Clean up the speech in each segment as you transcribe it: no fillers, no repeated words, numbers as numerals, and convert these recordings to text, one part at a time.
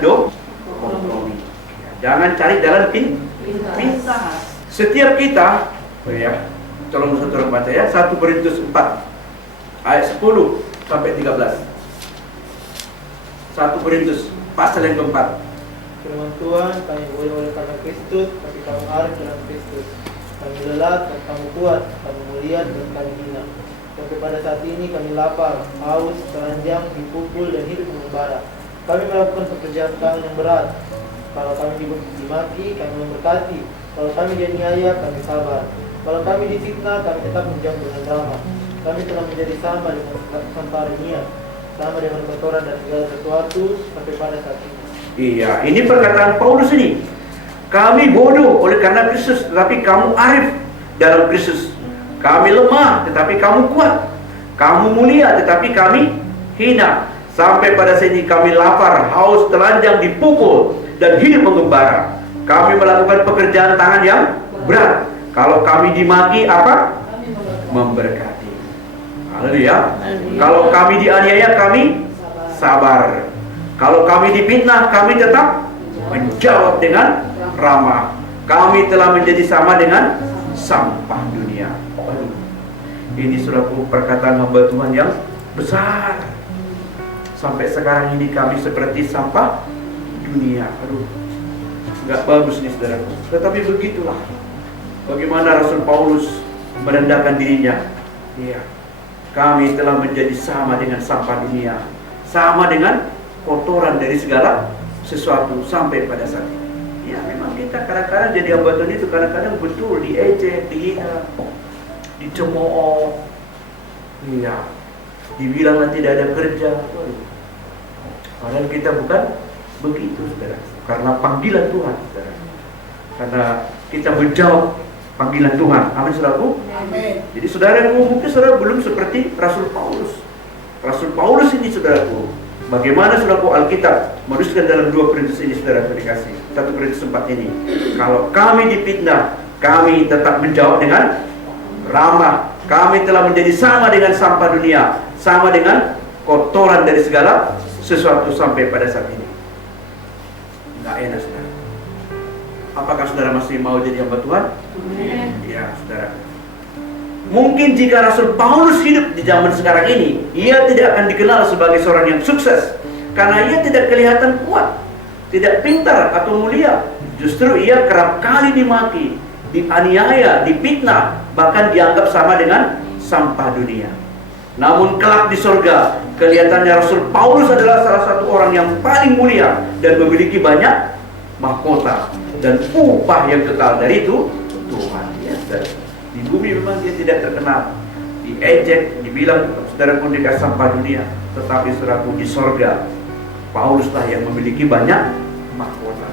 jangan kompromi. Jangan cari jalan pintas. Setiap kita, tolong saudara baca ya, 1 Korintus 4 ayat 10 sampai 13. 1 Korintus pasal yang keempat. Firman Tuhan, kami boleh oleh karena Kristus, tapi kamu arif dalam Kristus. Kami lelah, dan kamu kuat, kami mulia, dan kami hina. Sampai pada saat ini kami lapar, haus, telanjang, dipukul, dan hidup mengembara. Kami melakukan pekerjaan kami yang berat. Kalau kami dimaki, kami memberkati. Kalau kami dianiaya, kami sabar. Kalau kami difitnah, kami tetap menjawab dengan ramah. Kami telah menjadi sama dengan sampah dunia, sama dengan kotoran dan segala sesuatu sampai pada saat ini. Iya, ini perkataan Paulus ini. Kami bodoh oleh karena Kristus, tetapi kamu arif dalam Kristus. Kami lemah, tetapi kamu kuat. Kamu mulia, tetapi kami hina. Sampai pada sini kami lapar, haus, telanjang, dipukul, dan hidup mengembara. Kami melakukan pekerjaan tangan yang berat. Kalau kami dimaki, apa? Memberkati. Haleluya. Kalau kami dianiaya, kami sabar. Kalau kami difitnah, kami tetap menjawab dengan ramah. Kami telah menjadi sama dengan sampah dunia. Ini saudaraku perkataan hamba Tuhan yang besar. Sampai sekarang ini kami seperti sampah dunia. Nggak bagus nih saudaraku. Tetapi begitulah bagaimana Rasul Paulus merendahkan dirinya. Iya, kami telah menjadi sama dengan sampah dunia, sama dengan kotoran dari segala sesuatu sampai pada saat ini. Ya memang kita kadang-kadang jadi hamba Tuhan itu kadang-kadang betul diejek, dihina, dicemooh. Iya, dibilang tidak ada kerja. Padahal kita bukan begitu, saudara. Karena panggilan Tuhan, saudara. Karena kita menjawab panggilan Tuhan. Amin, saudaraku. Amin. Jadi saudaraku, mungkin saudara belum seperti Rasul Paulus. Rasul Paulus ini, saudaraku, bagaimana saudaraku Alkitab menuliskan dalam 2 Korintus ini, saudara dikasih 1 Korintus 4 ini. Kalau kami difitnah, kami tetap menjawab dengan ramah. Kami telah menjadi sama dengan sampah dunia, sama dengan kotoran dari segala sesuatu sampai pada saat ini. Nggak enak, saudara. Apakah saudara masih mau jadi hamba Tuhan? Ya, saudara. Mungkin jika Rasul Paulus hidup di zaman sekarang ini, ia tidak akan dikenal sebagai seorang yang sukses, karena ia tidak kelihatan kuat, tidak pintar atau mulia. Justru ia kerap kali dimaki, dianiaya, difitnah, bahkan dianggap sama dengan sampah dunia. Namun kelak di surga, kelihatannya Rasul Paulus adalah salah satu orang yang paling mulia dan memiliki banyak mahkota dan upah yang kekal dari itu Tuhan. Ya, di bumi memang dia tidak terkenal, diejek, dibilang saudara pun dikasih sampah dunia. Tetapi saudara pun di surga, Pauluslah yang memiliki banyak mahkota,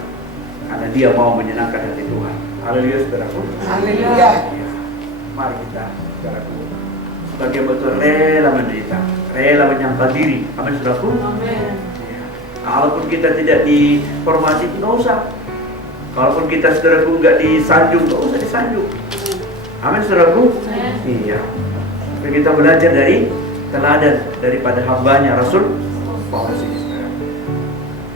karena dia mau menyenangkan hati Tuhan. Haleluya, saudaraku. Haleluya. Ya, mari kita, saudaraku, sebagai betul rela menderita, rela menyangkal diri. Amin, saudaraku. Amin. Ya. Kalaupun kita tidak dihormati, nggak usah. Kalaupun kita saudaraku nggak disanjung, nggak usah disanjung. Amin, saudaraku. Iya. Tapi kita belajar dari teladan daripada hambanya Rasul Paulus ini, saudara.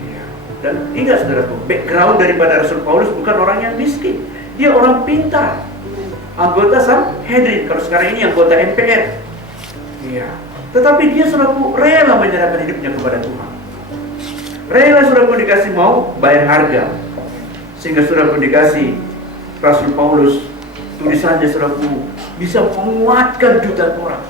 Iya. Dan ingat, saudaraku, background daripada Rasul Paulus bukan orang yang miskin, dia orang pintar. Anggota Sanhedrin, kalau sekarang ini anggota MPR. Iya. Tetapi dia saudaraku rela menyerahkan hidupnya kepada Tuhan. Rela saudaraku dikasih mau bayar harga. Sehingga saudaraku dikasih Rasul Paulus, tulisannya saudaraku bisa menguatkan jutaan orang.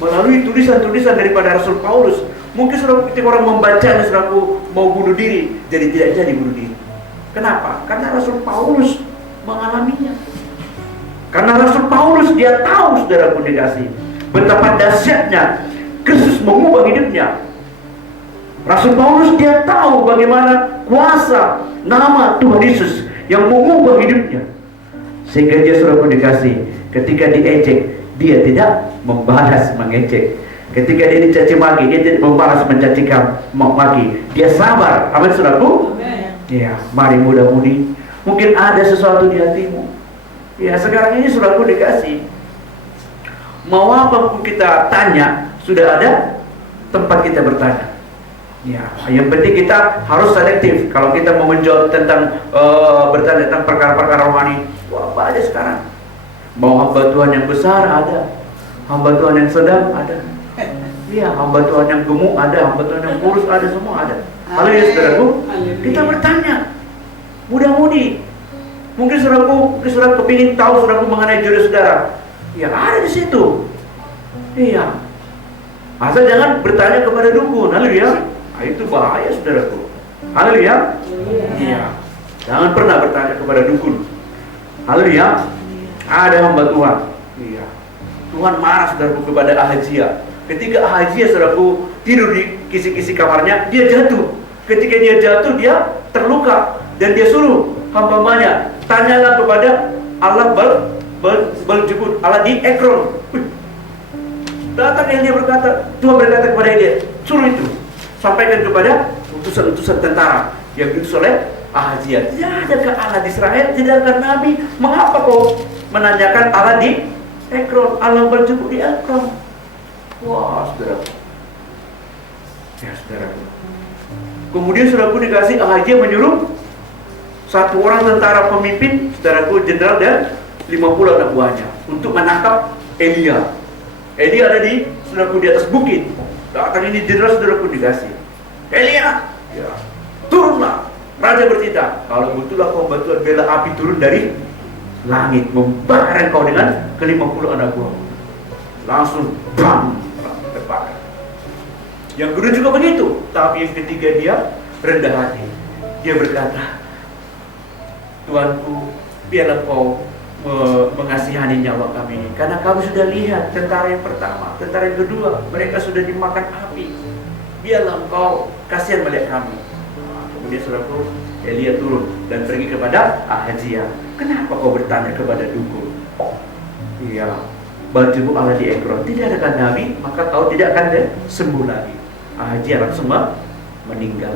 Melalui tulisan-tulisan daripada Rasul Paulus, mungkin saudaraku ketika orang membacanya saudaraku mau bunuh diri, jadi tidak jadi bunuh diri. Kenapa? Karena Rasul Paulus mengalaminya. Karena Rasul Paulus dia tahu, saudaraku dikasih, betapa dahsyatnya Kristus mengubah hidupnya. Rasul Paulus dia tahu bagaimana kuasa nama Tuhan Yesus yang mengubah hidupnya. Sehingga dia, saudaraku dikasih, ketika diejek, dia tidak membalas mengejek. Ketika dia dicaci maki, dia tidak membalas mencaci maki. Dia sabar. Amin, saudaraku. Ya, mari mudah-mudi. Mungkin ada sesuatu di hatimu. Ya, sekarang ini saudaraku dikasih, mau apa pun kita tanya, sudah ada tempat kita bertanya. Ya, yang penting kita harus selektif. Kalau kita mau menjawab tentang bertanya tentang perkara-perkara rohani, wah banyak sekarang. Mau hamba Tuhan yang besar ada, hamba Tuhan yang sedang ada, iya hamba Tuhan yang gemuk ada, hamba Tuhan yang kurus ada, semua ada. Haleluya saudaraku. Kita bertanya, mudah-mudi. Mungkin saudaraku kepingin tahu saudaraku mengenai jodoh saudara. Ya ada di situ. Iya. Asal jangan bertanya kepada dukun. Haleluya. Nah, itu bahaya saudaraku. Haleluya. Iya. Jangan pernah bertanya kepada dukun. Haleluya. Ada hamba Tuhan. Iya. Tuhan marah saudaraku kepada Ahazia. Ketika Ahazia saudaraku tidur di kisi-kisi kamarnya, dia jatuh. Ketika dia jatuh, dia terluka dan dia suruh hamba-hambanya, tanyalah kepada Allah Beelzebul, Allah di Ekron. Datang yang dia berkata, Tuhan berkata kepada dia, suruh itu sampaikan kepada utusan-utusan tentara yang diutus oleh Ahazia. Tidak adakah Allah di Israel? Tidak adakah Nabi? Mengapa kau menanyakan Allah di Ekron, Allah Beelzebul di Ekron? Wah, saudara. Ya, saudara. Kemudian saudaraku dikasih Ahazia menyuruh satu orang tentara pemimpin, saudaraku jenderal dan 50 anak buahnya untuk menangkap Elia. Elia ada di saudaraku di atas bukit. Datang ini jenderal saudaraku dikasih. Elia, ya, turunlah. Raja bercerita, kalau betullah kau bantuan bela api turun dari langit membakar kau dengan ke-50 anak buah. Langsung bam, terbakar. Yang kedua juga begitu, tapi yang ketiga dia rendah hati. Dia berkata, Tuanku, biarlah kau mengasihani nyawa kami ini, karena kami sudah lihat tentara yang pertama, tentara yang kedua, mereka sudah dimakan api. Biarlah engkau kasihan melihat kami. Kemudian saudaraku, Elia turun dan pergi kepada Ahazia. Kenapa kau bertanya kepada dukun? Iya, Beelzebul Allah di Ekron. Tidak adakah nabi, maka kau tidak akan sembuh lagi. Ahazia langsung meninggal.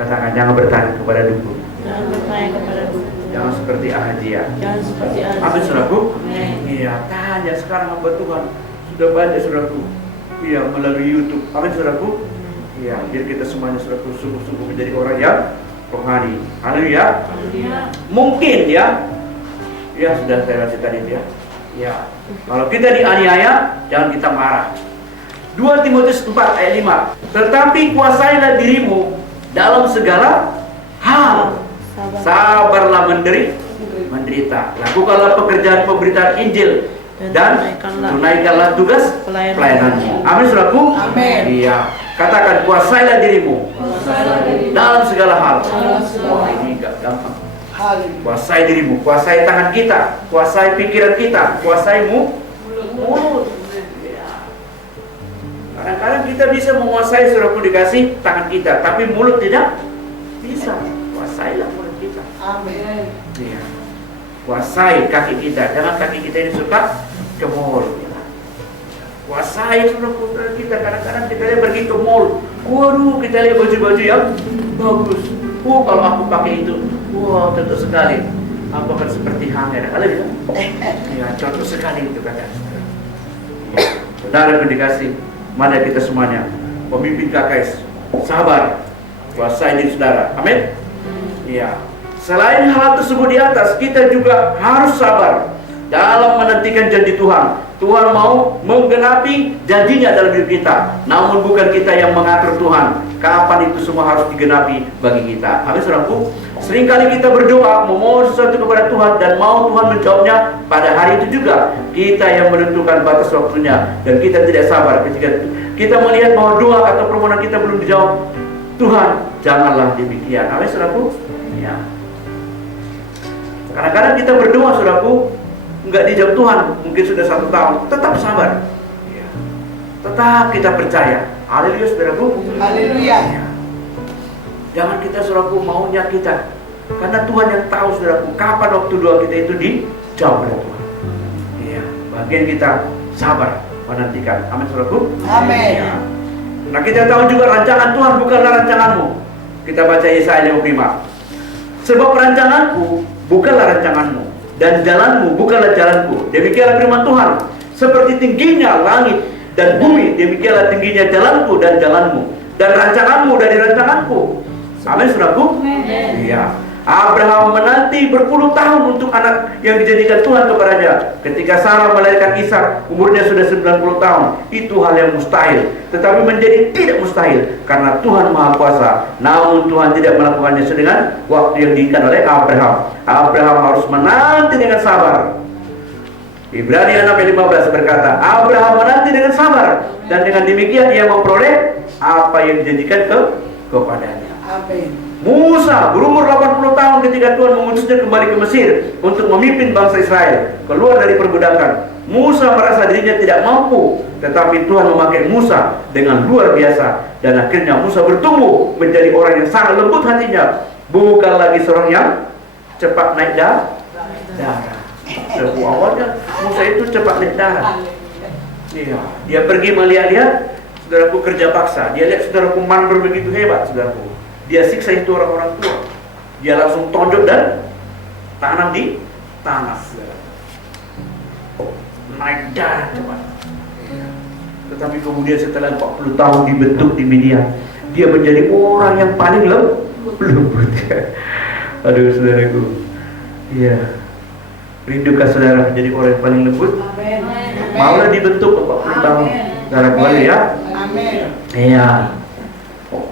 Katakan, jangan bertanya kepada dukun. Jangan bertanya kepada dukun. Jangan seperti Ahazia. Jangan seperti Ahazia. Amin saudaraku. Amin. Iya, tanya sekarang hamba Tuhan. Sudah banyak saudaraku. Iya, melalui YouTube. Amin saudaraku. Iya, biar kita semuanya saudaraku sungguh-sungguh menjadi orang yang rohani. Haleluya. Mungkin ya. Ya sudah saya kasih tadi ya. Ya. Kalau kita dianiaya, jangan kita marah. 2 Timotius 4 ayat 5. Tetapi kuasailah dirimu dalam segala hal. Sabarlah menderita. Lakukanlah pekerjaan pemberitaan Injil dan tunaikanlah tugas pelayananmu. Amin saudaraku. Amin. Iya. Katakan, kuasailah dirimu dalam segala hal. Wah, ini enggak gampang. Kuasai dirimu, kuasai tangan kita, kuasai pikiran kita, kuasai mulut. Kadang-kadang kita bisa menguasai, saudaraku, dikasih tangan kita, tapi mulut tidak bisa. Kuasailah mulut kita. Amin. Iya. Kuasai kaki kita, jangan kaki kita ini suka ke mall. Kuasai saudaraku kita. Kadang-kadang kita lihat pergi ke mall, waduh, kita lihat baju-baju yang bagus. Kalau aku pakai itu, wah, cocok sekali. Aku akan seperti Hanger. Ada ya? Ya, cocok sekali itu kata. Saudara dikasih, mana kita semuanya, pemimpin KKS, sabar, kuasai diri saudara. Amin. Iya. Selain hal tersebut di atas, kita juga harus sabar dalam menantikan janji Tuhan. Tuhan mau menggenapi janjinya dalam hidup kita, namun bukan kita yang mengatur Tuhan kapan itu semua harus digenapi bagi kita. Amin saudaraku. Seringkali kita berdoa memohon sesuatu kepada Tuhan dan mau Tuhan menjawabnya pada hari itu juga. Kita yang menentukan batas waktunya dan kita tidak sabar ketika kita melihat bahwa doa atau permohonan kita belum dijawab. Tuhan, janganlah demikian. Amin saudaraku. Ya. Kadang-kadang kita berdoa saudaraku, enggak dijawab Tuhan, mungkin sudah 1 tahun, tetap sabar. Ya. Tetap kita percaya. Haleluya saudaraku. Haleluya. Ya. Jangan kita saudaraku maunya kita, karena Tuhan yang tahu saudaraku kapan waktu doa kita itu dijawab oleh Tuhan. Iya, bagian kita sabar menantikan. Amin saudaraku. Amin. Ya. Nah kita tahu juga rancangan Tuhan bukanlah rancanganmu. Kita baca Yesaya 55. Sebab rancanganku bukanlah rancanganmu dan jalanmu bukanlah jalanku. Demikianlah firman Tuhan. Seperti tingginya langit dan bumi, demikianlah tingginya jalanku dan jalanmu, dan rancanganmu dari rancanganku. Amin, saudaraku. Iya. Abraham menanti berpuluh tahun untuk anak yang dijadikan Tuhan kepadanya. Ketika Sarah melahirkan Ishak, umurnya sudah 90 tahun. Itu hal yang mustahil, tetapi menjadi tidak mustahil karena Tuhan Maha Kuasa. Namun Tuhan tidak melakukannya dengan waktu yang diinginkan oleh Abraham. Abraham harus menanti dengan sabar. Ibrani 6:15 berkata, Abraham menanti dengan sabar, dan dengan demikian ia memperoleh apa yang dijanjikan kepadanya. Amin. Musa berumur 80 tahun ketika Tuhan mengutusnya kembali ke Mesir untuk memimpin bangsa Israel keluar dari perbudakan. Musa merasa dirinya tidak mampu, tetapi Tuhan memakai Musa dengan luar biasa, dan akhirnya Musa bertumbuh menjadi orang yang sangat lembut hatinya, bukan lagi seorang yang cepat naik darah. Awalnya Musa itu cepat naik darah. Iya, dia pergi melihat-lihat, saudaraku, kerja paksa. Dia lihat saudaraku mandor begitu hebat, saudaraku. Dia siksa itu orang-orang tua. Dia langsung tonjok dan tanam di tanah. Naik darah cepat. Tetapi kemudian setelah 40 tahun dibentuk di Midian, dia menjadi orang yang paling lembut. Aduh, saudaraku. Iya. Rindukah saudara menjadi orang yang paling lembut? Amin. Maulah dibentuk 40 tahun. Saudara boleh ya? Amin. Iya.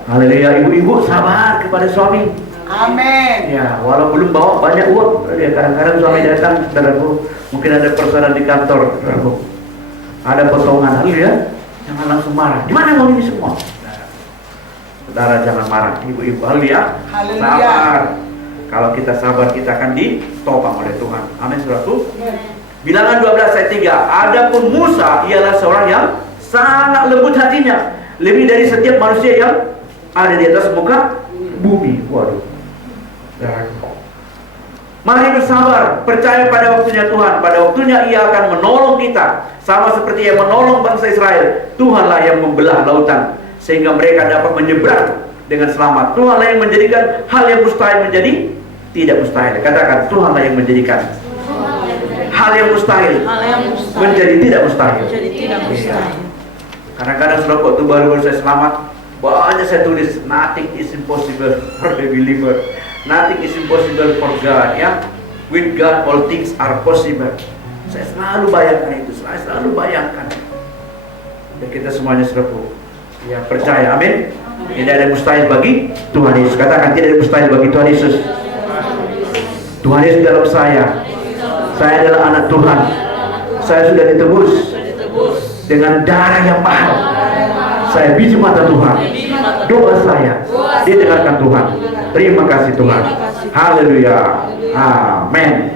Haleluya, ibu-ibu sabar kepada suami. Amin. Ya, walau belum bawa banyak uang, ya kadang-kadang suami datang, saudaraku, mungkin ada persoalan di kantor, saudaraku, ada potongan, haleluya, jangan langsung marah. Di mana uang ini semua? Saudara jangan marah, ibu-ibu, haleluya, sabar. Kalau kita sabar, kita akan ditopang oleh Tuhan. Amin, saudaraku. Bilangan 12 ayat 3. Adapun Musa ialah seorang yang sangat lembut hatinya, lebih dari setiap manusia yang ada di atas muka bumi. Waduh. Mari bersabar, percaya pada waktunya Tuhan. Pada waktunya ia akan menolong kita, sama seperti yang menolong bangsa Israel. Tuhanlah yang membelah lautan sehingga mereka dapat menyeberang dengan selamat. Tuhanlah yang menjadikan hal yang mustahil menjadi tidak mustahil. Katakan, Tuhanlah yang menjadikan hal yang mustahil menjadi tidak mustahil. Kadang-kadang setelah waktu baru saya selamat, banyak saya tulis, nothing is impossible for the believer, nothing is impossible for God. Ya, with God all things are possible. Saya selalu bayangkan itu, saya selalu bayangkan. Dan kita semuanya serbu, ya percaya, amin. Tidak ada mustahil bagi Tuhan Yesus. Katakan, tidak ada mustahil bagi Tuhan Yesus. Tuhan Yesus dalam saya adalah anak Tuhan. Saya sudah ditebus dengan darah yang mahal. Saya biji mata Tuhan. Doa saya didengarkan Tuhan. Terima kasih Tuhan. Haleluya. Amin.